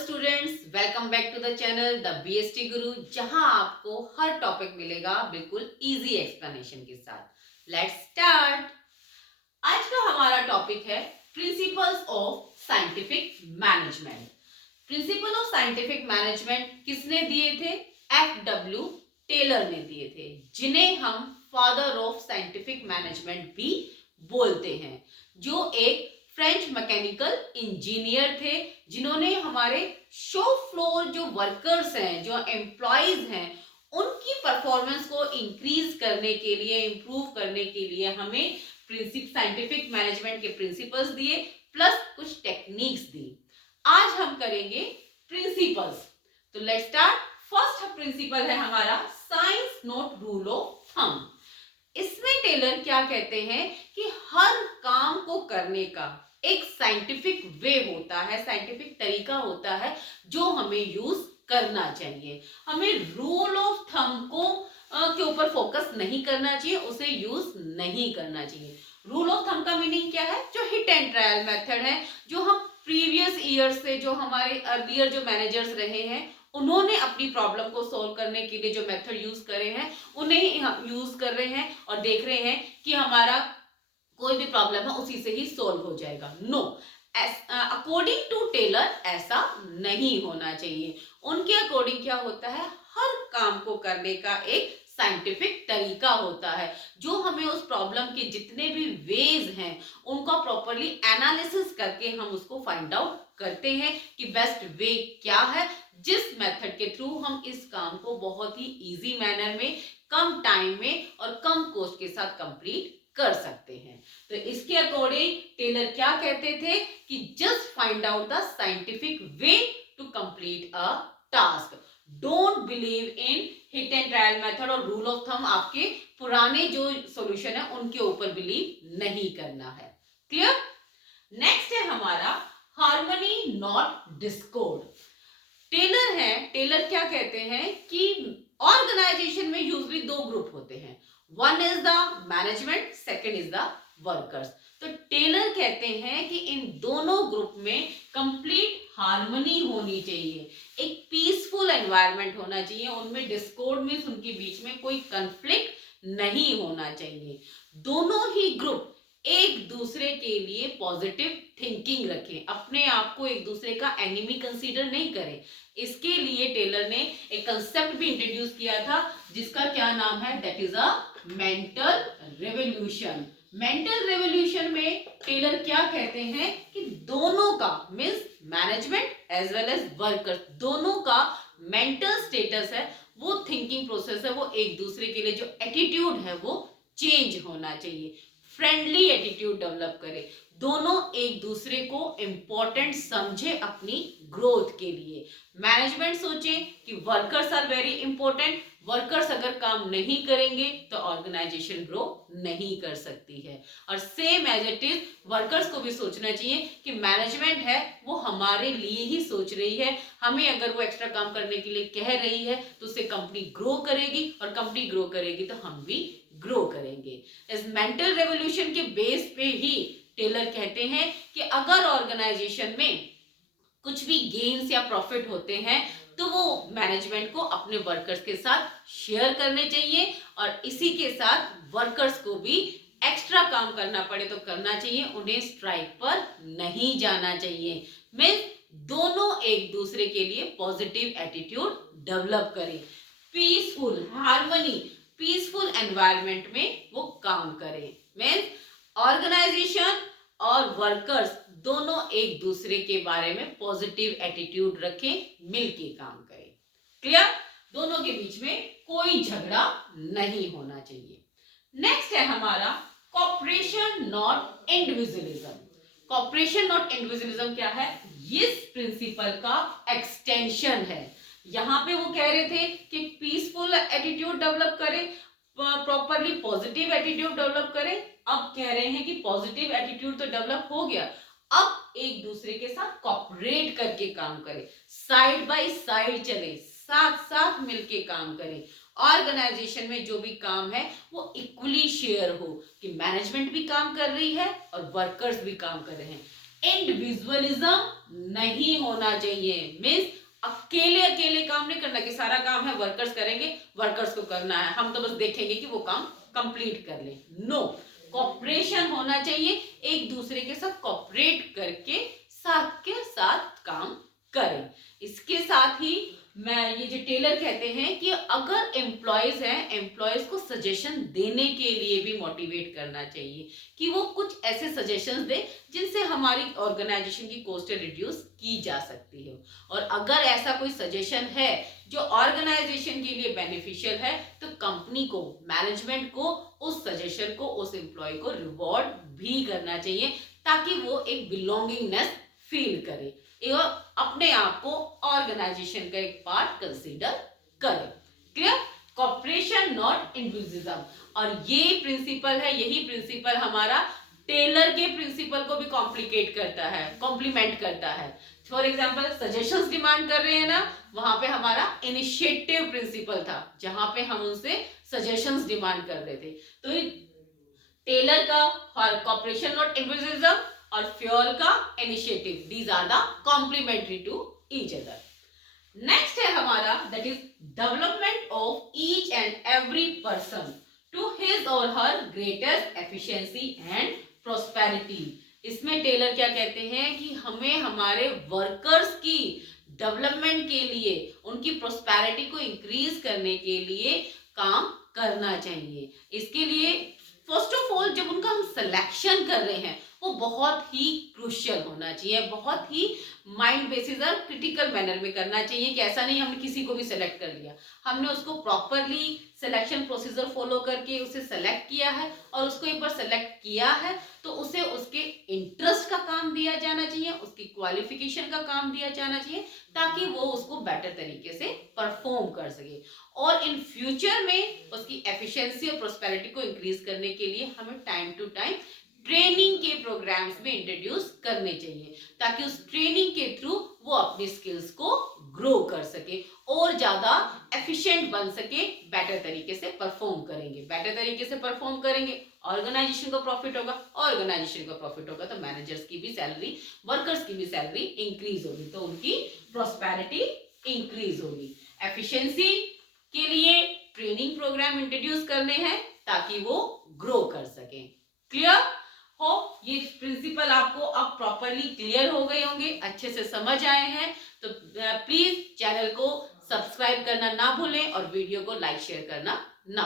Students, welcome back to the channel the BST guru, जहां आपको हर topic मिलेगा बिल्कुल इजी एक्सप्लेनेशन के साथ। Let's start. आज का हमारा टॉपिक है principles of scientific management. Principle of scientific management किसने दिए थे? F.W. टेलर ने दिए थे, जिन्हें हम फादर ऑफ साइंटिफिक मैनेजमेंट भी बोलते हैं, जो एक फ्रेंच मैकेनिकल इंजीनियर थे, जिन्होंने हमारे शो फ्लोर जो वर्कर्स हैं, जो एम्प्लॉयज हैं, उनकी परफॉर्मेंस को इंक्रीज करने के लिए, इंप्रूव करने के लिए हमें साइंटिफिक मैनेजमेंट के प्रिंसिपल्स दिए, प्लस कुछ टेक्निक्स दी। आज हम करेंगे प्रिंसिपल्स। तो लेट्स स्टार्ट। फर्स्ट प्रिंसिपल है हमारा science not rule of thumb. इसमें टेलर क्या कहते हैं कि हर काम को करने का एक साइंटिफिक वे होता है, साइंटिफिक तरीका होता है, जो हमें यूज करना चाहिए। हमें रूल ऑफ थंब को के ऊपर फोकस नहीं करना चाहिए, उसे यूज नहीं करना चाहिए। रूल ऑफ थंब का मीनिंग क्या है? जो हिट एंड ट्रायल मेथड है, जो हम प्रीवियस ईयर से, जो हमारे अर्लियर जो मैनेजर्स रहे हैं, उन्होंने अपनी प्रॉब्लम को सॉल्व करने के लिए जो मेथड यूज करे हैं, उन्हें हम यूज कर रहे हैं और देख रहे हैं कि हमारा कोई भी प्रॉब्लम है उसी से ही सॉल्व हो जाएगा। नो, अकॉर्डिंग टू टेलर ऐसा नहीं होना चाहिए। उनके अकॉर्डिंग क्या होता है? हर काम को करने का एक साइंटिफिक तरीका होता है, जो हमें उस प्रॉब्लम के जितने भी वेज हैं उनका प्रॉपरली एनालिसिस करके हम उसको फाइंड आउट करते हैं कि बेस्ट वे क्या है, जिस मेथड के थ्रू हम इस काम को बहुत ही इजी मैनर में, कम टाइम में और कम कॉस्ट के साथ कंप्लीट कर सकते हैं। तो इसके अकॉर्डिंग टेलर क्या कहते थे कि just find out the scientific way to complete a task. Don't believe in hit and trial method और रूल ऑफ थंब। आपके पुराने जो सॉल्यूशन है उनके ऊपर बिलीव नहीं करना है। क्लियर? नेक्स्ट है हमारा हार्मनी नॉट डिस्कॉर्ड। टेलर है, टेलर क्या कहते हैं कि ऑर्गेनाइजेशन में यूजली दो ग्रुप होते हैं, one is the management, second is the workers. तो टेलर कहते हैं कि इन दोनों ग्रुप में कंप्लीट हार्मनी होनी चाहिए, एक पीसफुल एनवायरनमेंट होना चाहिए, उनमें डिस्कॉर्ड मींस उनके बीच में कोई कंफ्लिक्ट नहीं होना चाहिए। दोनों ही ग्रुप एक दूसरे के लिए पॉजिटिव थिंकिंग रखें, अपने आप को एक दूसरे का एनिमी कंसीडर नहीं करें। इसके लिए टेलर ने एक कंसेप्ट भी इंट्रोड्यूस किया था, जिसका क्या नाम है? That is a mental revolution. Mental revolution में टेलर क्या कहते हैं कि दोनों का means management as well as workers, दोनों का मेंटल स्टेटस है, वो थिंकिंग प्रोसेस है, वो एक दूसरे के लिए जो एटीट्यूड है वो चेंज होना चाहिए। फ्रेंडली एटीट्यूड डेवलप करें, दोनों एक दूसरे को इंपॉर्टेंट समझे अपनी ग्रोथ के लिए। मैनेजमेंट सोचे कि workers are very important, workers अगर काम नहीं करेंगे तो ऑर्गेनाइजेशन ग्रो नहीं कर सकती है। और same as it is workers को भी सोचना चाहिए कि मैनेजमेंट है वो हमारे लिए ही सोच रही है, हमें अगर वो एक्स्ट्रा काम करने के लिए कह रही है तो उससे कंपनी ग्रो करेगी, और कंपनी ग्रो करेगी तो हम भी ग्रो करेंगे। इस मेंटल रेवोल्यूशन के बेस पे ही टेलर कहते हैं कि अगर ऑर्गेनाइजेशन में कुछ भी गेन्स या प्रॉफिट होते हैं तो वो मैनेजमेंट को अपने वर्कर्स के साथ शेयर करने चाहिए, और इसी के साथ वर्कर्स को भी एक्स्ट्रा काम करना पड़े तो करना चाहिए, उन्हें स्ट्राइक पर नहीं जाना चाहिए। मींस दोनों एक दूसरे के लिए पॉजिटिव एटीट्यूड डेवलप करें, पीसफुल हार्मनी, पीसफुल एनवायरनमेंट में वो काम करें। मींस ऑर्गेनाइजेशन और वर्कर्स दोनों एक दूसरे के बारे में पॉजिटिव एटीट्यूड रखें, मिलके काम करें। क्लियर? दोनों के बीच में कोई झगड़ा नहीं होना चाहिए। नेक्स्ट है हमारा cooperation not individualism. Cooperation not individualism क्या है? इस प्रिंसिपल का एक्सटेंशन है। यहां पे वो कह रहे थे कि पीसफुल एटीट्यूड डेवलप करें, प्रॉपरली पॉजिटिव एटीट्यूड डेवलप करें। अब कह रहे हैं कि पॉजिटिव एटीट्यूड तो डेवलप हो गया, अब एक दूसरे के साथ कॉपरेट करके काम करें, साइड बाय साइड चले, साथ साथ मिलके काम करें। ऑर्गेनाइजेशन में जो भी काम है वो इक्वली शेयर हो, कि मैनेजमेंट भी काम कर रही है और वर्कर्स भी काम कर रहे हैं। इंडिविजुअलिज्म नहीं होना चाहिए। मीन्स अकेले अकेले काम नहीं करना कि सारा काम है वर्कर्स करेंगे, वर्कर्स को करना है, हम तो बस देखेंगे कि वो काम कंप्लीट कर ले। नो, कॉपरेशन होना चाहिए, एक दूसरे के साथ कॉपरेट करके साथ के साथ काम करें। इसके साथ ही मैं ये जो टेलर कहते हैं कि अगर एम्प्लॉयज हैं, एम्प्लॉयज को सजेशन देने के लिए भी मोटिवेट करना चाहिए कि वो कुछ ऐसे सजेशंस दे जिनसे हमारी ऑर्गेनाइजेशन की कॉस्ट रिड्यूस की जा सकती है। और अगर ऐसा कोई सजेशन है जो ऑर्गेनाइजेशन के लिए बेनिफिशियल है तो कंपनी को, मैनेजमेंट को उस सजेशन को, उस एम्प्लॉय को रिवॉर्ड भी करना चाहिए ताकि वो एक बिलोंगिंगनेस फील करे एवं अपने आप को ऑर्गेनाइजेशन का एक पार्ट कंसीडर करें। क्लियर? Cooperation not individualism. और ये प्रिंसिपल है, यही प्रिंसिपल हमारा टेलर के प्रिंसिपल को भी कॉम्प्लिकेट करता है, कॉम्प्लीमेंट करता है। फॉर एग्जाम्पल सजेशंस डिमांड कर रहे हैं ना, वहां पे हमारा इनिशिएटिव प्रिंसिपल था जहां पे हम उनसे सजेशंस डिमांड कर रहे थे। तो टेलर का कॉपरेशन नॉट इंडिविजुअलिज्म और फ्योल का initiative, these are the complementary to each other. Next है हमारा that is development of each and every person to his और her greatest efficiency and prosperity. इसमें टेलर क्या कहते हैं कि हमें हमारे वर्कर्स की डेवलपमेंट के लिए, उनकी प्रोस्पेरिटी को इंक्रीज करने के लिए काम करना चाहिए। इसके लिए फर्स्ट ऑफ ऑल जब उनका हम सिलेक्शन कर रहे हैं वो बहुत ही क्रूशियल होना चाहिए, बहुत ही माइंड बेसिस और क्रिटिकल मैनर में करना चाहिए कि ऐसा नहीं हमने किसी को भी सिलेक्ट कर लिया, हमने उसको प्रॉपरली सिलेक्शन प्रोसीजर फॉलो करके उसे सेलेक्ट किया है और उसको एक बार सेलेक्ट किया है तो उसे उसके इंटरेस्ट का काम दिया जाना चाहिए, उसकी क्वालिफिकेशन का काम दिया जाना चाहिए ताकि वो उसको बेटर तरीके से परफॉर्म कर सके। और इन फ्यूचर में उसकी एफिशिएंसी और प्रोस्पेरिटी को इंक्रीज करने के लिए हमें टाइम टू टाइम ट्रेनिंग के प्रोग्राम्स भी इंट्रोड्यूस करने चाहिए ताकि उस ट्रेनिंग के थ्रू वो अपनी स्किल्स को ग्रो कर सके और ज्यादा एफिशिएंट बन सके, बेटर तरीके से परफॉर्म करेंगे। बेटर तरीके से परफॉर्म करेंगे, ऑर्गेनाइजेशन को प्रॉफिट होगा, ऑर्गेनाइजेशन को प्रॉफिट होगा तो मैनेजर्स की भी सैलरी, वर्कर्स की भी सैलरी इंक्रीज होगी, तो उनकी प्रोस्पेरिटी इंक्रीज होगी। एफिशिएंसी के लिए ट्रेनिंग प्रोग्राम इंट्रोड्यूस करने हैं ताकि वो ग्रो कर सकें। क्लियर हो? ये प्रिंसिपल आपको अब प्रॉपरली क्लियर हो गए होंगे, अच्छे से समझ आए हैं। तो प्लीज चैनल को सब्सक्राइब करना ना भूलें और वीडियो को लाइक शेयर करना ना